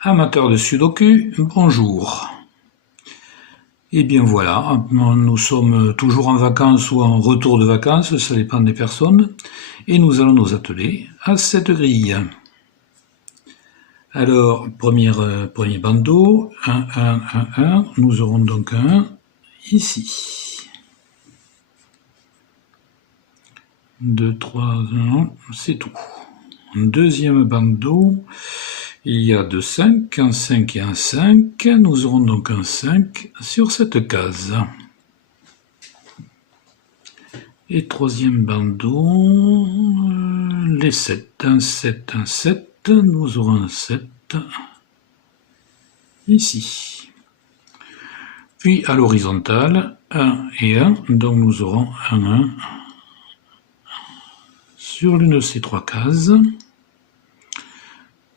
Amateurs de Sudoku, bonjour. Et bien voilà, nous sommes toujours en vacances ou en retour de vacances, ça dépend des personnes, et nous allons nous atteler à cette grille. Alors, premier bandeau, 1, 1, 1, 1, nous aurons donc un 1 ici. 2, 3, 1, c'est tout. Deuxième bandeau, il y a deux 5, un 5 et un 5. Nous aurons donc un 5 sur cette case. Et troisième bandeau, les 7. Un 7, un 7. Nous aurons un 7 ici. Puis à l'horizontale, 1 et 1. Donc nous aurons un 1 sur l'une de ces trois cases.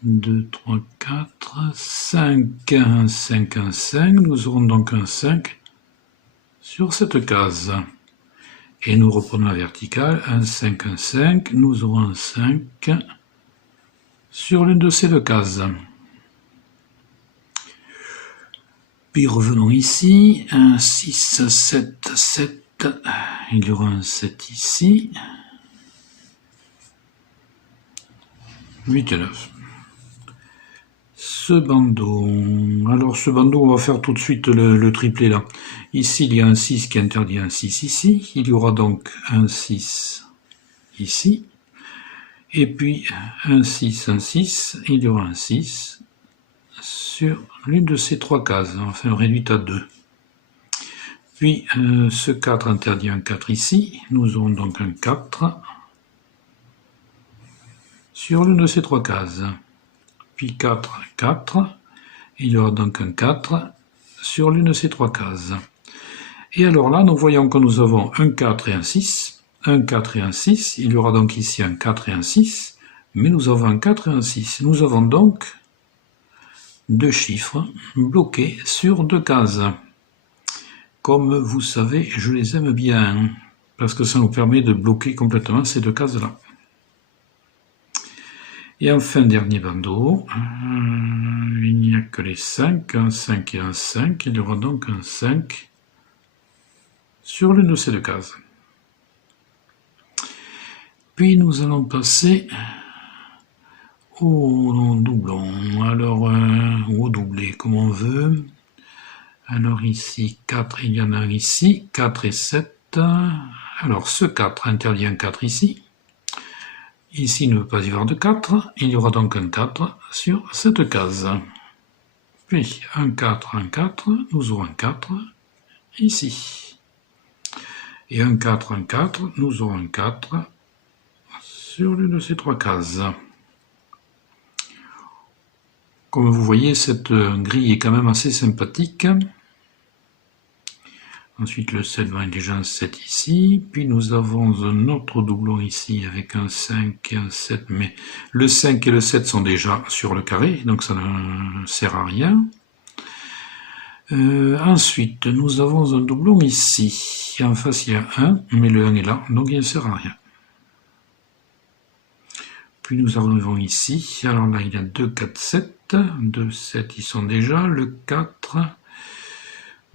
2, 3, 4, 5, 1, 5, 1, 5. Nous aurons donc un 5 sur cette case. Et nous reprenons la verticale, 1, 5, 1, 5. Nous aurons un 5 sur l'une de ces deux cases. Puis revenons ici, 1, 6, 7, 7. Il y aura un 7 ici. 8 et 9. Ce bandeau, alors ce bandeau, on va faire tout de suite le triplet là. Ici, il y a un 6 qui interdit un 6 ici. Il y aura donc un 6 ici. Et puis un 6, il y aura un 6 sur l'une de ces trois cases. Enfin, réduite à 2. Puis ce 4 interdit un 4 ici. Nous aurons donc un 4 sur l'une de ces trois cases. Puis 4, 4. Il y aura donc un 4 sur l'une de ces trois cases. Et alors là, nous voyons que nous avons un 4 et un 6. Un 4 et un 6. Il y aura donc ici un 4 et un 6. Mais nous avons un 4 et un 6. Nous avons donc deux chiffres bloqués sur deux cases. Comme vous savez, je les aime bien, parce que ça nous permet de bloquer complètement ces deux cases-là. Et enfin, dernier bandeau, il n'y a que les 5, un 5 et un 5, il y aura donc un 5 sur l'une de ces deux cases. Puis nous allons passer au doublon, alors au doublé, comme on veut. Alors ici, 4, il y en a un ici, 4 et 7. Alors ce 4 interdit un 4 ici. Ici, il ne peut pas y avoir de 4. Il y aura donc un 4 sur cette case. Puis un 4, nous aurons un 4 ici. Et un 4, nous aurons un 4 sur l'une de ces trois cases. Comme vous voyez, cette grille est quand même assez sympathique. Ensuite, le 7 va être déjà un 7 ici. Puis nous avons un autre doublon ici avec un 5 et un 7. Mais le 5 et le 7 sont déjà sur le carré, donc ça ne sert à rien. Ensuite, nous avons un doublon ici. En face, il y a 1, mais le 1 est là, donc il ne sert à rien. Puis nous arrivons ici. Alors là, il y a 2, 4, 7. 2, 7, ils sont déjà. Le 4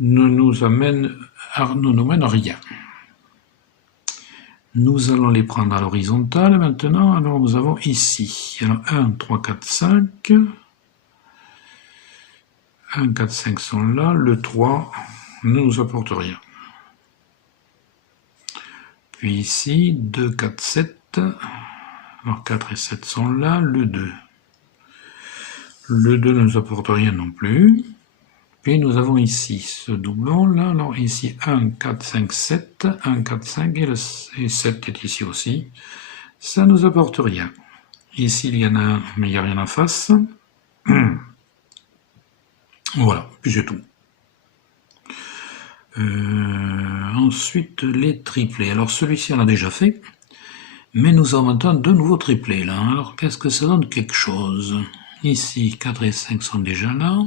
ne nous mène à rien. Nous allons les prendre à l'horizontale maintenant. Alors nous avons ici. Alors 1, 3, 4, 5. 1, 4, 5 sont là. Le 3 ne nous apporte rien. Puis ici, 2, 4, 7. Alors 4 et 7 sont là. Le 2. Le 2 ne nous apporte rien non plus. Puis nous avons ici ce doublon là. Alors ici 1, 4, 5, 7. 1, 4, 5 et 7 est ici aussi. Ça ne nous apporte rien. Ici il y en a un, mais il n'y a rien en face. Voilà, puis c'est tout. Ensuite les triplés. Alors celui-ci on l'a déjà fait. Mais nous avons maintenant deux nouveaux triplés là. Alors qu'est-ce que ça donne quelque chose? Ici 4 et 5 sont déjà là.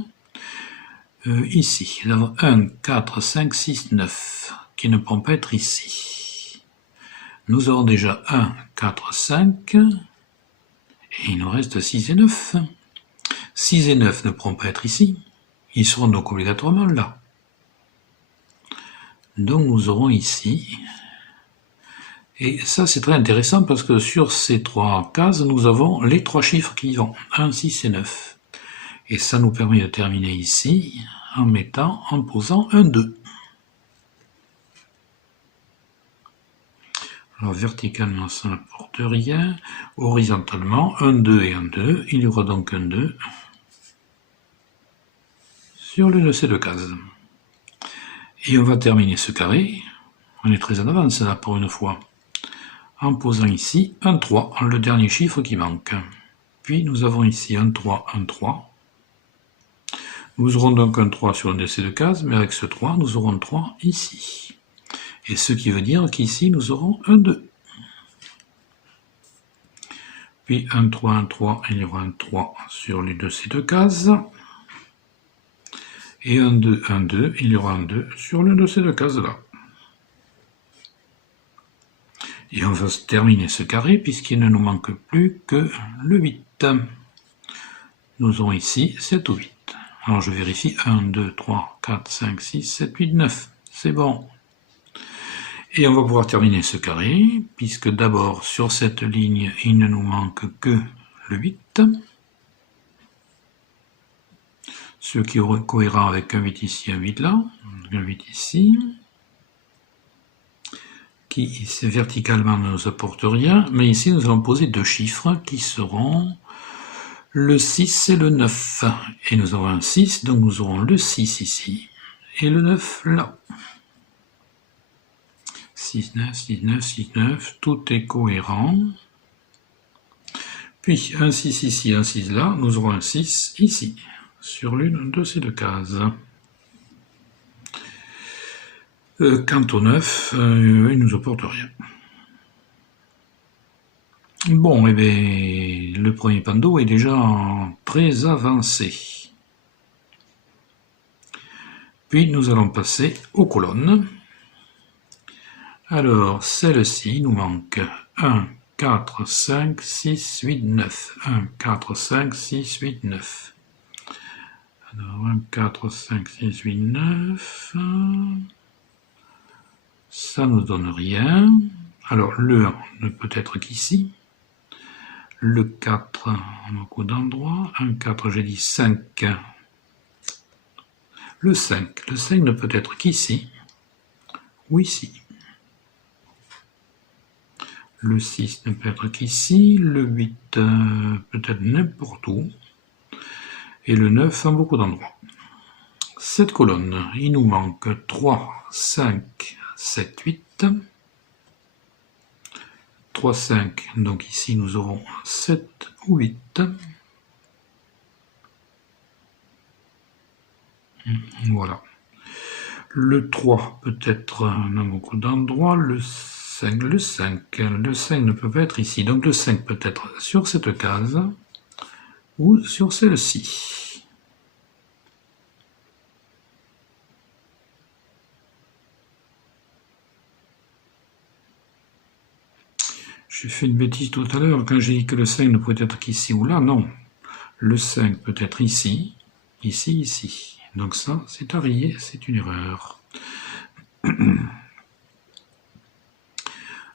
Ici, nous avons 1, 4, 5, 6, 9, qui ne pourront pas être ici. Nous avons déjà 1, 4, 5, et il nous reste 6 et 9. 6 et 9 ne pourront pas être ici, ils seront donc obligatoirement là. Donc nous aurons ici, et ça c'est très intéressant parce que sur ces 3 cases, nous avons les 3 chiffres qui y vont, 1, 6 et 9. Et ça nous permet de terminer ici en posant un 2. Alors verticalement ça n'apporte rien, horizontalement un 2 et un 2, il y aura donc un 2 sur l'une de ces 2 cases. Et on va terminer ce carré, on est très en avance là pour une fois, en posant ici un 3, le dernier chiffre qui manque. Puis nous avons ici un 3, un 3. Nous aurons donc un 3 sur une de ces 2 cases, mais avec ce 3, nous aurons 3 ici. Et ce qui veut dire qu'ici, nous aurons un 2. Puis un 3, un 3, il y aura un 3 sur l'une de ces 2 cases. Et un 2, il y aura un 2 sur l'une de ces 2 cases-là. Et on va terminer ce carré puisqu'il ne nous manque plus que le 8. Nous aurons ici 7 ou 8. Alors je vérifie, 1, 2, 3, 4, 5, 6, 7, 8, 9. C'est bon. Et on va pouvoir terminer ce carré, puisque d'abord sur cette ligne, il ne nous manque que le 8. Ce qui est cohérent avec un 8 ici, un 8 là, un 8 ici, qui ici verticalement ne nous apporte rien, mais ici nous allons poser 2 chiffres qui seront le 6 et le 9. Et nous avons un 6, donc nous aurons le 6 ici, et le 9 là. 6, 9, 6, 9, 6, 9, tout est cohérent. Puis un 6 ici, un 6 là, nous aurons un 6 ici, sur l'une de ces 2 cases. Quant au 9, il ne nous apporte rien. Bon, eh bien, le premier pando est déjà très avancé. Puis nous allons passer aux colonnes. Alors, celle-ci, il nous manque 1, 4, 5, 6, 8, 9. 1, 4, 5, 6, 8, 9. Alors, 1, 4, 5, 6, 8, 9. Ça ne nous donne rien. Alors, le 1 ne peut être qu'ici. Le 4, en beaucoup d'endroits. 1, 4, j'ai dit 5. Le 5 ne peut être qu'ici ou ici. Le 6 ne peut être qu'ici, le 8 peut-être n'importe où, et le 9 en beaucoup d'endroits. Cette colonne, il nous manque 3, 5, 7, 8. 3, 5, donc ici nous aurons 7 ou 8. Voilà. Le 3 peut-être dans beaucoup d'endroits, le 5 ne peut pas être ici, donc le 5 peut être sur cette case ou sur celle-ci. J'ai fait une bêtise tout à l'heure quand j'ai dit que le 5 ne pouvait être qu'ici ou là, non. Le 5 peut être ici, ici, ici. Donc ça, c'est à rayer, c'est une erreur.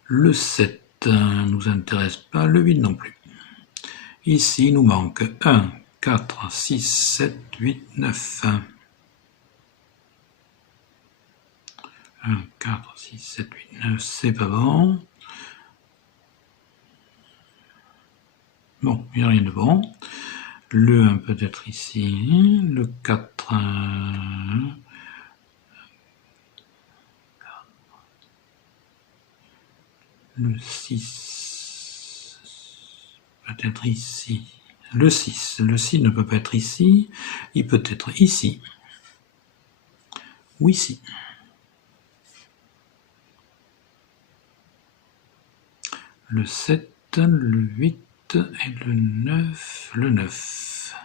Le 7 ne nous intéresse pas, le 8 non plus. Ici, il nous manque 1, 4, 6, 7, 8, 9. 1, 4, 6, 7, 8, 9, c'est pas bon. Bon, il n'y a rien de bon. Le 1 peut être ici, le 4, le 6 peut être ici. Le 6 ne peut pas être ici, il peut être ici ou ici. Le 7, le 8 et le 9, le 9.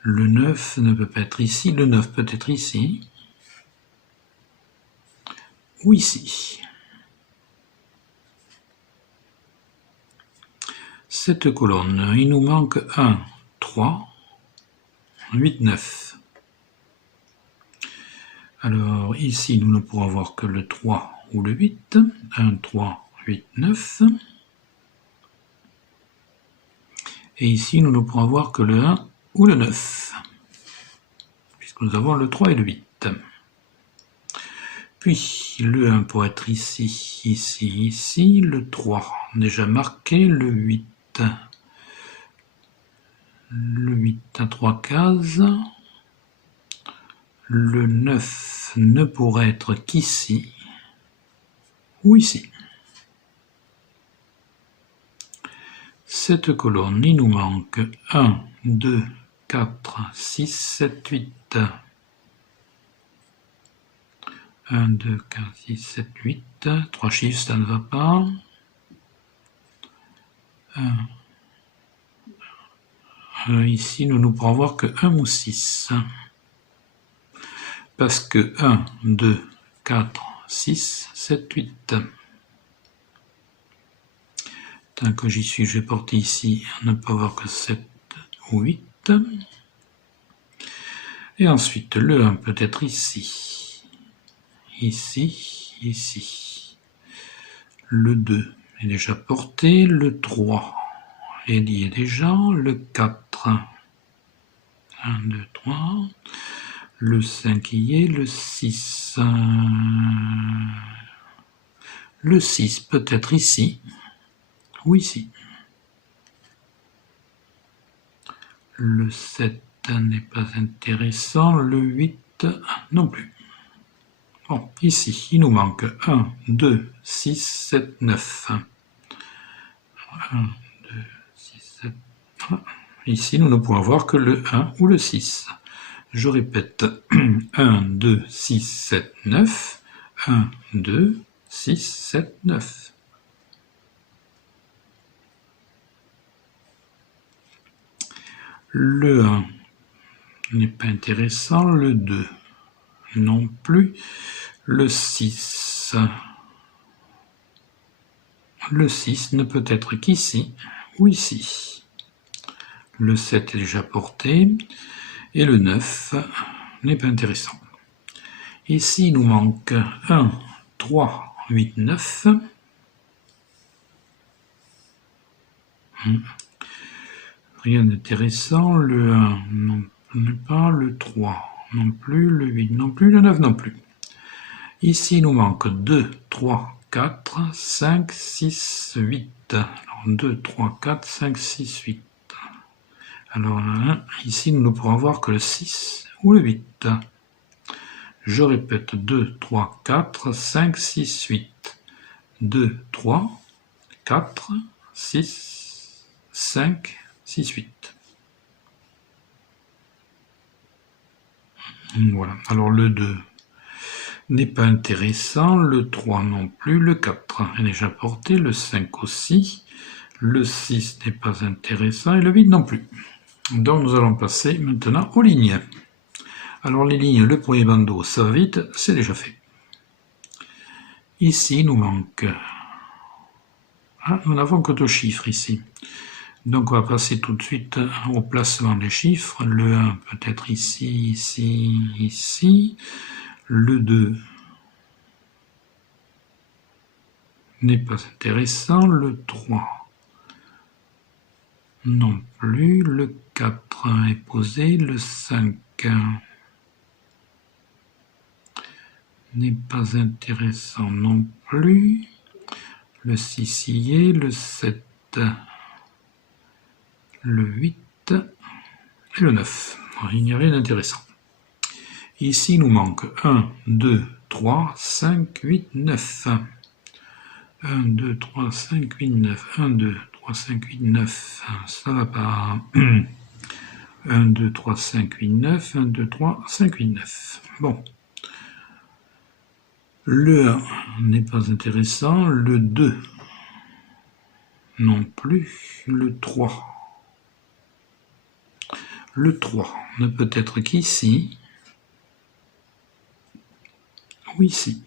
Le 9 ne peut pas être ici, le 9 peut être ici ou ici. Cette colonne, il nous manque 1, 3, 8, 9. Alors ici, nous ne pourrons avoir que le 3 ou le 8. 1, 3, 8, 9. Et ici, nous ne pourrons avoir que le 1 ou le 9, puisque nous avons le 3 et le 8. Puis, le 1 pourrait être ici, ici, ici, le 3, déjà marqué, le 8 à 3 cases, le 9 ne pourrait être qu'ici, ou ici. Cette colonne, il nous manque 1, 2, 4, 6, 7, 8. 1, 2, 4, 6, 7, 8. 3 chiffres, ça ne va pas. 1. Ici, nous ne pourrons avoir que 1 ou 6. Parce que 1, 2, 4, 6, 7, 8. Tant que j'y suis, je vais porter ici, on ne peut avoir que 7 ou 8. Et ensuite, le 1 peut être ici, ici, ici. Le 2 est déjà porté, le 3 est lié déjà, le 4, 1, 2, 3, le 5 y est, le 6 peut être ici, ou ici. Le 7 n'est pas intéressant, le 8 non plus. Bon, ici, il nous manque 1, 2, 6, 7, 9. 1, 2, 6, 7. Ici, nous ne pouvons avoir que le 1 ou le 6. Je répète, 1, 2, 6, 7, 9. 1, 2, 6, 7, 9. Le 1 n'est pas intéressant, le 2 non plus, le 6. Le 6 ne peut être qu'ici ou ici. Le 7 est déjà porté et le 9 n'est pas intéressant. Ici, il nous manque 1, 3, 8, 9. Rien d'intéressant. Le 1 non pas, le 3 non plus, le 8 non plus, le 9 non plus. Ici, il nous manque 2, 3, 4, 5, 6, 8. Alors, 2, 3, 4, 5, 6, 8. Alors, ici, nous ne pourrons avoir que le 6 ou le 8. Je répète, 2, 3, 4, 5, 6, 8. 2, 3, 4, 6, 5, 6, 8. Voilà. Alors, le 2 n'est pas intéressant, le 3 non plus, le 4 est déjà porté, le 5 aussi, le 6 n'est pas intéressant et le 8 non plus. Donc nous allons passer maintenant aux lignes. Alors les lignes, le premier bandeau, ça va vite, c'est déjà fait. Ici, il nous manque... nous n'avons que 2 chiffres ici. Donc on va passer tout de suite au placement des chiffres. Le 1 peut être ici, ici, ici. Le 2 n'est pas intéressant. Le 3 non plus. Le 4 est posé. Le 5 n'est pas intéressant non plus. Le 6 y est. Le 7, le 8 et le 9. Alors, il n'y a rien d'intéressant. Ici, il nous manque 1, 2, 3, 5, 8, 9. 1, 2, 3, 5, 8, 9. 1, 2, 3, 5, 8, 9. Ça va pas. 1, 2, 3, 5, 8, 9. 1, 2, 3, 5, 8, 9. Bon. Le 1 n'est pas intéressant. Le 2 non plus. Le 3. Le 3 ne peut être qu'ici ou ici.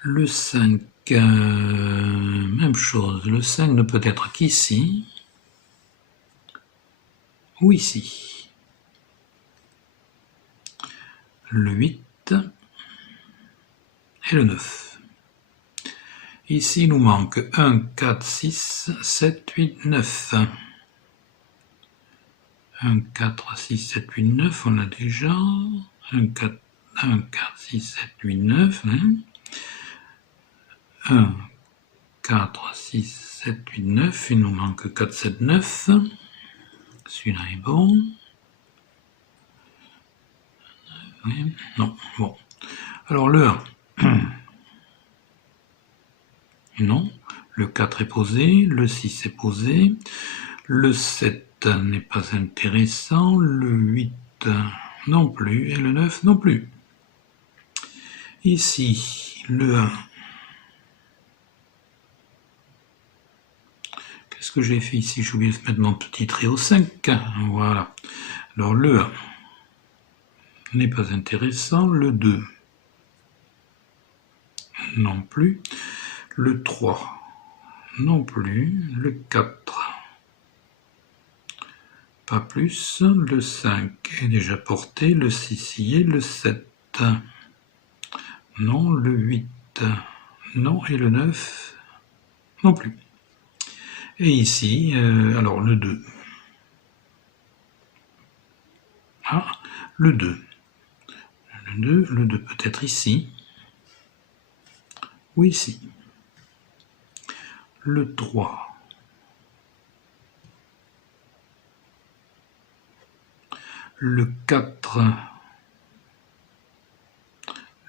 Le 5, même chose. Le 5 ne peut être qu'ici ou ici. Le 8 et le 9. Ici, il nous manque 1, 4, 6, 7, 8, 9. 1, 4, 6, 7, 8, 9, on a déjà. 1, 4, 6, 7, 8, 9. 1, 4, 6, 7, 8, 9. Il nous manque 4, 7, 9. Celui-là est bon. Oui, non, bon. Alors le 1. Non. Le 4 est posé. Le 6 est posé. Le 7 n'est pas intéressant. Le 8 non plus. Et le 9 non plus. Ici, le 1. Qu'est-ce que j'ai fait ici? J'ai oublié de mettre mon petit trait au 5. Voilà. Alors le 1 n'est pas intéressant. Le 2 non plus. Le 3 non plus. Le 4 pas plus. Le 5 est déjà porté. Le 6 y est. Le 7 non. Le 8 non. Et le 9 non plus. Et ici, alors le 2. Ah, le 2. Le 2 peut être ici. Ou ici. Le 3. Le 4.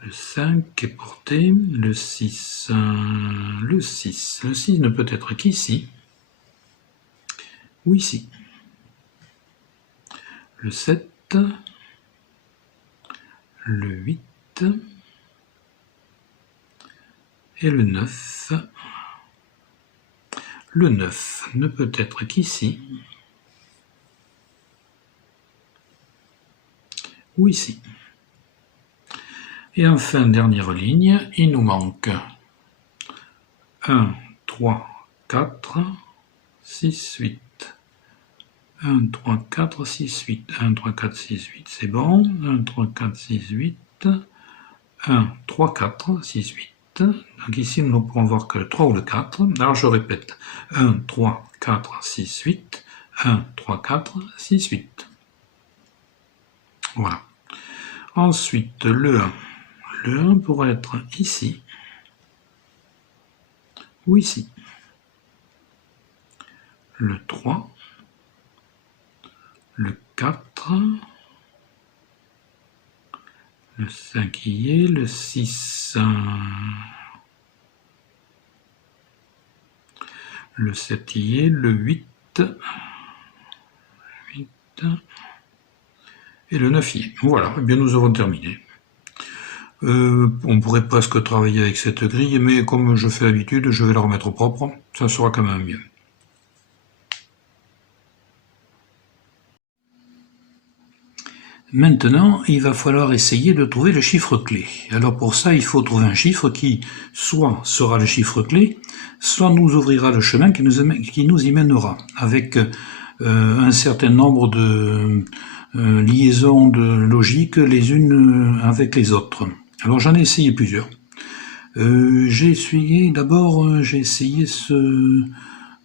Le 5 est porté. Le 6. Le 6. Le 6 ne peut être qu'ici. Ou ici. Le 7. Le 8. Et le 9. Le 9 ne peut être qu'ici. Ou ici. Et enfin, dernière ligne, il nous manque 1, 3, 4, 6, 8. 1, 3, 4, 6, 8. 1, 3, 4, 6, 8, c'est bon. 1, 3, 4, 6, 8. 1, 3, 4, 6, 8. Donc ici, nous ne pourrons voir que le 3 ou le 4. Alors je répète. 1, 3, 4, 6, 8. 1, 3, 4, 6, 8. Voilà. Ensuite, le 1. Le 1 pourrait être ici. Ou ici. Le 3. Le 4. Le 5 y est. Le 6. Le 7 y est. Le 8. Et le 9 y est. Voilà, eh bien nous avons terminé. On pourrait presque travailler avec cette grille, mais comme je fais l'habitude, je vais la remettre au propre, ça sera quand même mieux. Maintenant, il va falloir essayer de trouver le chiffre clé. Alors pour ça, il faut trouver un chiffre qui soit sera le chiffre clé, soit nous ouvrira le chemin qui nous y mènera, avec un certain nombre de liaisons de logique les unes avec les autres. Alors j'en ai essayé plusieurs. J'ai essayé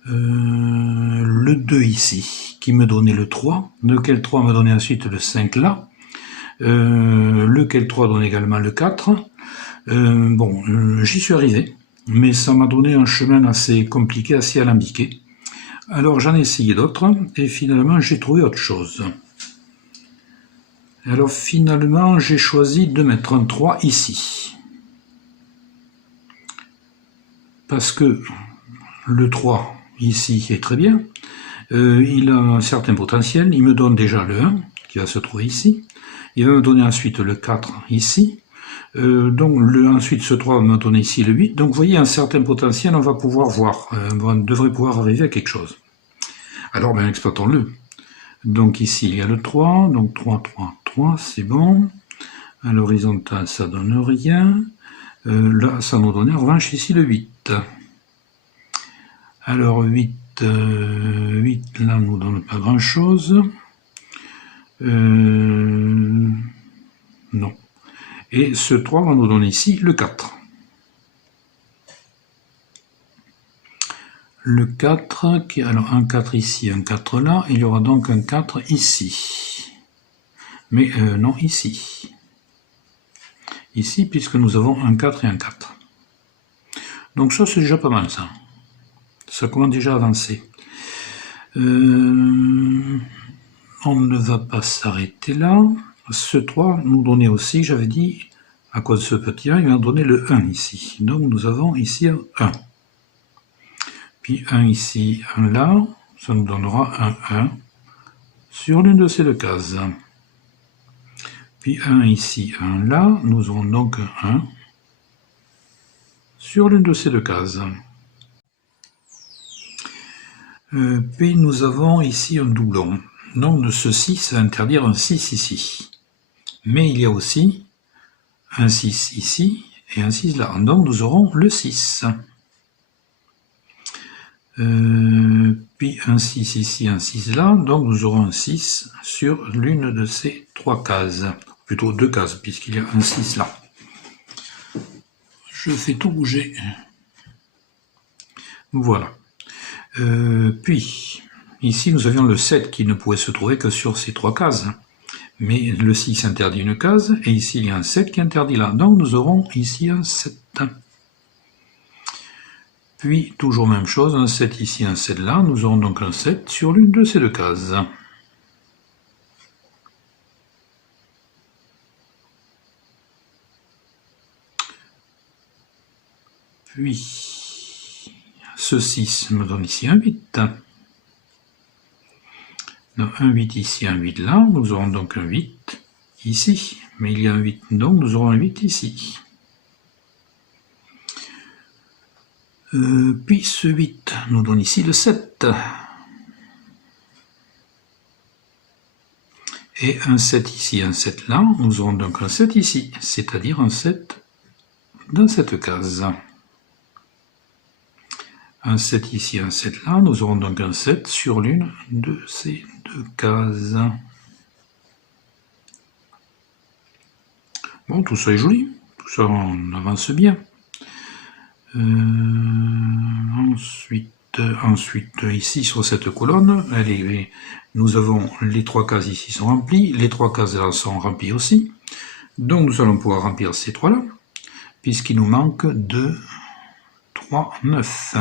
le 2 ici, qui me donnait le 3, lequel 3 me donnait ensuite le 5 là, lequel 3 donne également le 4. J'y suis arrivé, mais ça m'a donné un chemin assez compliqué, assez alambiqué. Alors j'en ai essayé d'autres, et finalement j'ai trouvé autre chose. Alors finalement, j'ai choisi de mettre un 3 ici. Parce que le 3 ici est très bien. Il a un certain potentiel. Il me donne déjà le 1 qui va se trouver ici. Il va me donner ensuite le 4 ici. Ensuite ce 3 va me donner ici le 8. Donc vous voyez, un certain potentiel, on va pouvoir voir. On devrait pouvoir arriver à quelque chose. Alors exploitons-le. Donc ici il y a le 3. Donc 3, 3, 3, c'est bon. À l'horizontale, ça donne rien. Là, ça nous donne en revanche ici le 8. Alors 8 là, nous donne pas grand-chose. Non. Et ce 3 va nous donner ici le 4. Le 4, alors un 4 ici, un 4 là, il y aura donc un 4 ici. Mais non, ici. Ici, puisque nous avons un 4 et un 4. Donc ça, c'est déjà pas mal, ça. Ça commence déjà à avancer. On ne va pas s'arrêter là. Ce 3 nous donnait aussi, j'avais dit, à cause de ce petit 1, il va nous donner le 1 ici. Donc nous avons ici un 1. Puis 1 ici, 1 là, ça nous donnera un 1 sur l'une de ces deux cases. Puis 1 ici, 1 là, nous aurons donc un 1 sur l'une de ces deux cases. Puis nous avons ici un doublon. Donc de ceci, ça va interdire un 6 ici. Mais il y a aussi un 6 ici et un 6 là. Donc nous aurons le 6. Puis un 6 ici, un 6 là. Donc nous aurons un 6 sur l'une de ces trois cases. Plutôt deux cases, puisqu'il y a un 6 là. Je fais tout bouger. Voilà. Puis, ici nous avions le 7 qui ne pouvait se trouver que sur ces trois cases. Mais le 6 interdit une case, et ici il y a un 7 qui interdit là. Donc nous aurons ici un 7. Puis, toujours même chose, un 7 ici, un 7 là. Nous aurons donc un 7 sur l'une de ces deux cases. Puis, ce 6 me donne ici un 8. Donc, un 8 ici, un 8 là. Nous aurons donc un 8 ici. Mais il y a un 8, donc nous aurons un 8 ici. Puis ce 8 nous donne ici le 7. Et un 7 ici, un 7 là, nous aurons donc un 7 ici, c'est-à-dire un 7 dans cette case. Un 7 ici, un 7 là, nous aurons donc un 7 sur l'une de ces deux cases. Bon, tout ça est joli, tout ça on avance bien. Ensuite, ici sur cette colonne, nous avons les trois cases ici sont remplies, les trois cases là sont remplies aussi. Donc nous allons pouvoir remplir ces trois là, puisqu'il nous manque 2, 3, 9.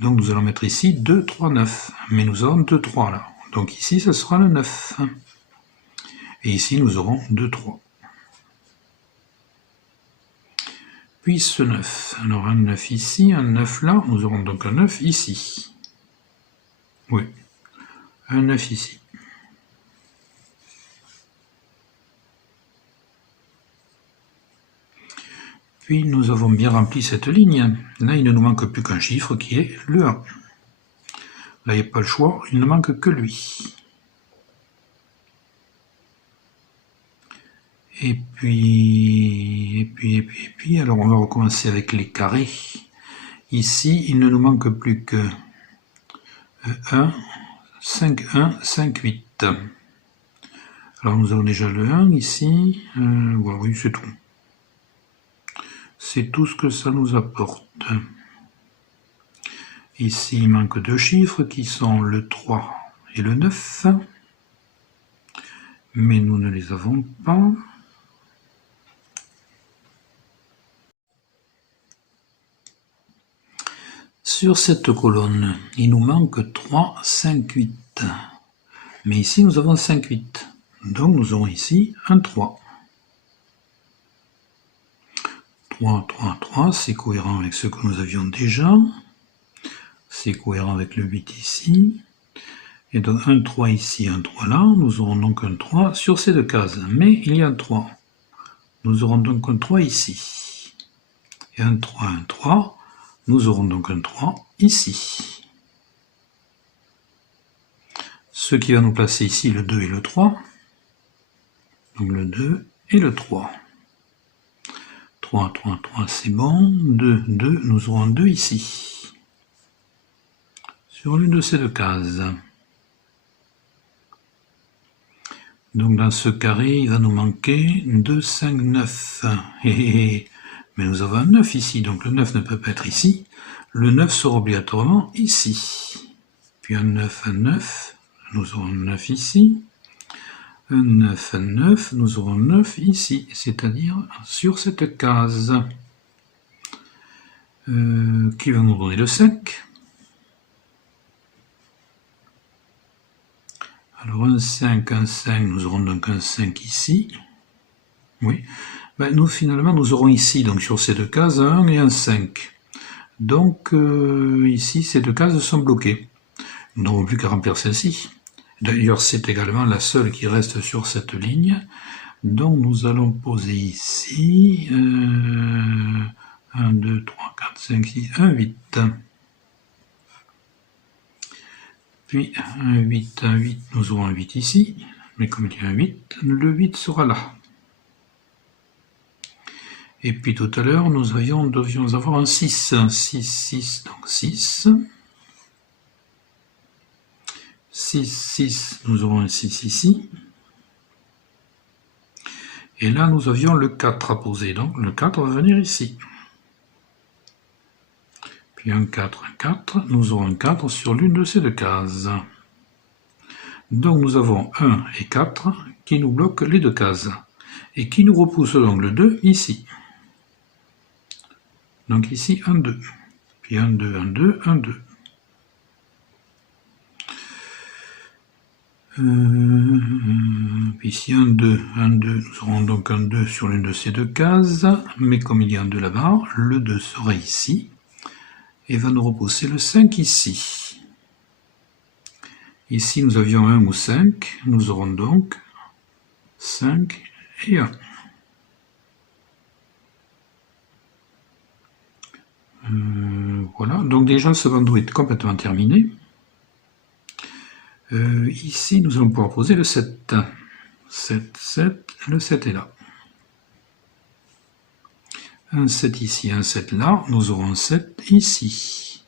Donc nous allons mettre ici 2, 3, 9. Mais nous avons 2, 3 là. Donc ici ce sera le 9. Et ici nous aurons 2, 3. Puis ce 9. Alors un 9 ici, un 9 là, nous aurons donc un 9 ici. Oui, un 9 ici. Puis nous avons bien rempli cette ligne. Là, il ne nous manque plus qu'un chiffre qui est le 1. Là, il n'y a pas le choix, il ne manque que lui. Et puis, alors on va recommencer avec les carrés. Ici, il ne nous manque plus que 1, 5, 1, 5, 8. Alors nous avons déjà le 1 ici. Voilà, oui, c'est tout. C'est tout ce que ça nous apporte. Ici, il manque deux chiffres qui sont le 3 et le 9. Mais nous ne les avons pas. Sur cette colonne, il nous manque 3, 5, 8. Mais ici, nous avons 5, 8. Donc, nous aurons ici un 3. 3, 3, 3, c'est cohérent avec ce que nous avions déjà. C'est cohérent avec le 8 ici. Et donc, un 3 ici, un 3 là. Nous aurons donc un 3 sur ces deux cases. Mais il y a un 3. Nous aurons donc un 3 ici. Et un 3, un 3. Nous aurons donc un 3 ici. Ce qui va nous placer ici le 2 et le 3. Donc le 2 et le 3. 3, 3, 3, c'est bon. 2, 2, nous aurons 2 ici. Sur l'une de ces deux cases. Donc dans ce carré, il va nous manquer 2, 5, 9. Mais nous avons un 9 ici, donc le 9 ne peut pas être ici. Le 9 sera obligatoirement ici. Puis un 9, nous aurons 9 ici. Un 9, 9, nous aurons 9 ici, c'est-à-dire sur cette case. Qui va nous donner le 5. Alors un 5, nous aurons donc un 5 ici. Oui. Ben, nous, finalement, nous aurons ici, donc sur ces deux cases, un 1 et un 5. Donc, ici, ces deux cases sont bloquées. Nous n'aurons plus qu'à remplir celle-ci. D'ailleurs, c'est également la seule qui reste sur cette ligne. Donc, nous allons poser ici 1, 2, 3, 4, 5, 6, 1, 8. Puis, un 8, nous aurons un 8 ici. Mais comme il y a un 8, le 8 sera là. Et puis tout à l'heure, nous devions avoir un 6. 6, 6, donc 6. 6, 6, nous aurons un 6 ici. Et là, nous avions le 4 à poser, donc le 4 va venir ici. Puis un 4, nous aurons un 4 sur l'une de ces deux cases. Donc nous avons 1 et 4 qui nous bloquent les deux cases. Et qui nous repoussent donc le 2 ici. Donc ici, 1, 2. Puis 1, 2, 1, 2, 1, 2. Puis ici, 1, 2, 1, 2. Nous aurons donc un 2 sur l'une de ces deux cases. Mais comme il y a un 2 là-bas, le 2 sera ici. Et va nous repousser le 5 ici. Ici, nous avions 1 ou 5. Nous aurons donc 5 et 1. Voilà, donc déjà ce bandeau est complètement terminé. Ici, nous allons pouvoir poser le 7. 7, 7, le 7 est là. Un 7 ici, un 7 là, nous aurons un 7 ici,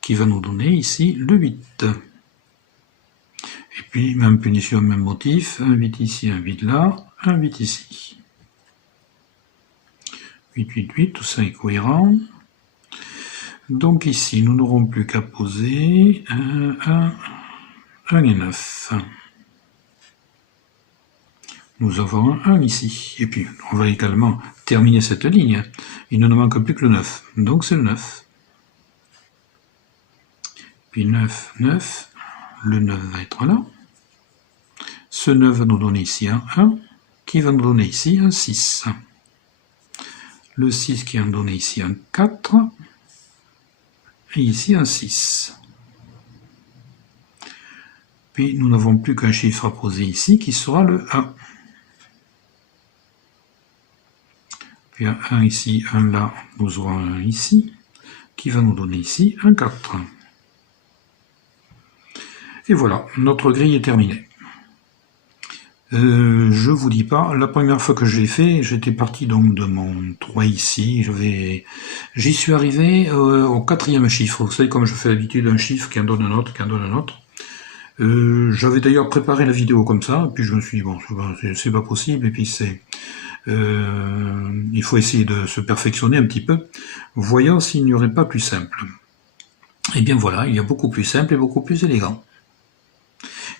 qui va nous donner ici le 8. Et puis, même punition, même motif, un 8 ici, un 8 là, un 8 ici. 8, 8, 8, tout ça est cohérent. Donc ici, nous n'aurons plus qu'à poser 1 et 9. Nous avons un 1 ici. Et puis, on va également terminer cette ligne. Il ne nous manque plus que le 9. Donc c'est le 9. Puis 9, 9. Le 9 va être là. Ce 9 va nous donner ici un 1, qui va nous donner ici un 6. Le 6 qui va nous donner ici un 4. Et ici un 6. Puis nous n'avons plus qu'un chiffre à poser ici qui sera le 1. Puis un 1 ici, un là, nous aurons un 1 ici, qui va nous donner ici un 4. Et voilà, notre grille est terminée. Je vous dis pas, la première fois que j'ai fait, j'étais parti donc de mon 3 ici, j'y suis arrivé au 4e chiffre. Vous savez, comme je fais d'habitude un chiffre qui en donne un autre, qui en donne un autre. J'avais d'ailleurs préparé la vidéo comme ça, et puis je me suis dit, bon, c'est pas possible, et puis il faut essayer de se perfectionner un petit peu, voyant s'il n'y aurait pas plus simple. Et bien voilà, il y a beaucoup plus simple et beaucoup plus élégant.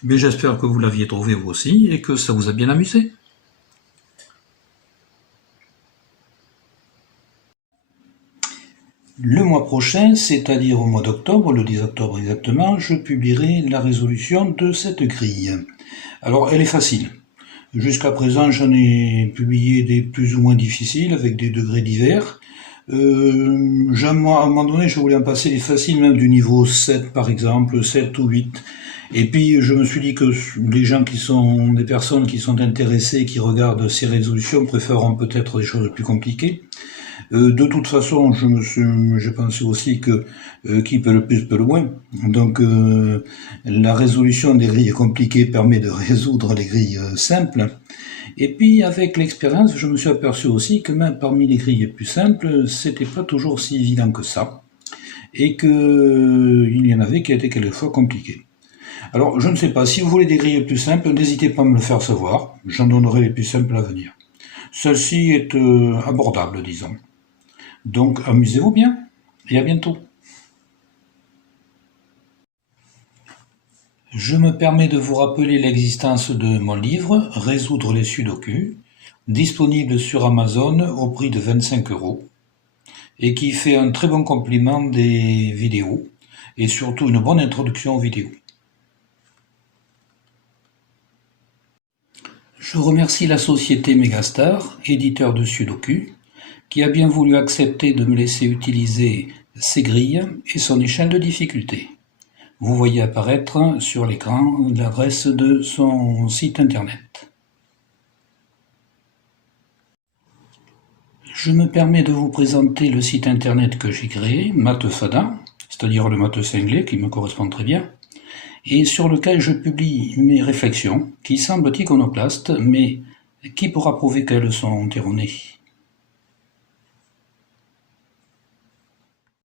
Mais j'espère que vous l'aviez trouvé vous aussi et que ça vous a bien amusé. Le mois prochain, c'est-à-dire au mois d'octobre, le 10 octobre exactement, je publierai la résolution de cette grille. Alors, elle est facile. Jusqu'à présent, j'en ai publié des plus ou moins difficiles, avec des degrés divers. À un moment donné, je voulais en passer des faciles, même du niveau 7 par exemple, 7 ou 8. Et puis je me suis dit que les gens des personnes qui sont intéressées, qui regardent ces résolutions, préféreront peut-être des choses plus compliquées. De toute façon, j'ai pensé aussi que qui peut le plus peut le moins. Donc la résolution des grilles compliquées permet de résoudre les grilles simples. Et puis avec l'expérience, je me suis aperçu aussi que même parmi les grilles les plus simples, c'était pas toujours si évident que ça, et que il y en avait qui étaient quelquefois compliquées. Alors, je ne sais pas, si vous voulez des grilles plus simples, n'hésitez pas à me le faire savoir. J'en donnerai les plus simples à venir. Celle-ci est abordable, disons. Donc, amusez-vous bien, et à bientôt. Je me permets de vous rappeler l'existence de mon livre « Résoudre les sudoku », disponible sur Amazon au prix de 25 € et qui fait un très bon complément des vidéos et surtout une bonne introduction aux vidéos. Je remercie la société Megastar, éditeur de Sudoku, qui a bien voulu accepter de me laisser utiliser ses grilles et son échelle de difficulté. Vous voyez apparaître sur l'écran l'adresse de son site internet. Je me permets de vous présenter le site internet que j'ai créé, Mathfada, c'est-à-dire le maths cinglé qui me correspond très bien, et sur lequel je publie mes réflexions qui semblent iconoclastes, mais qui pourra prouver qu'elles sont erronées.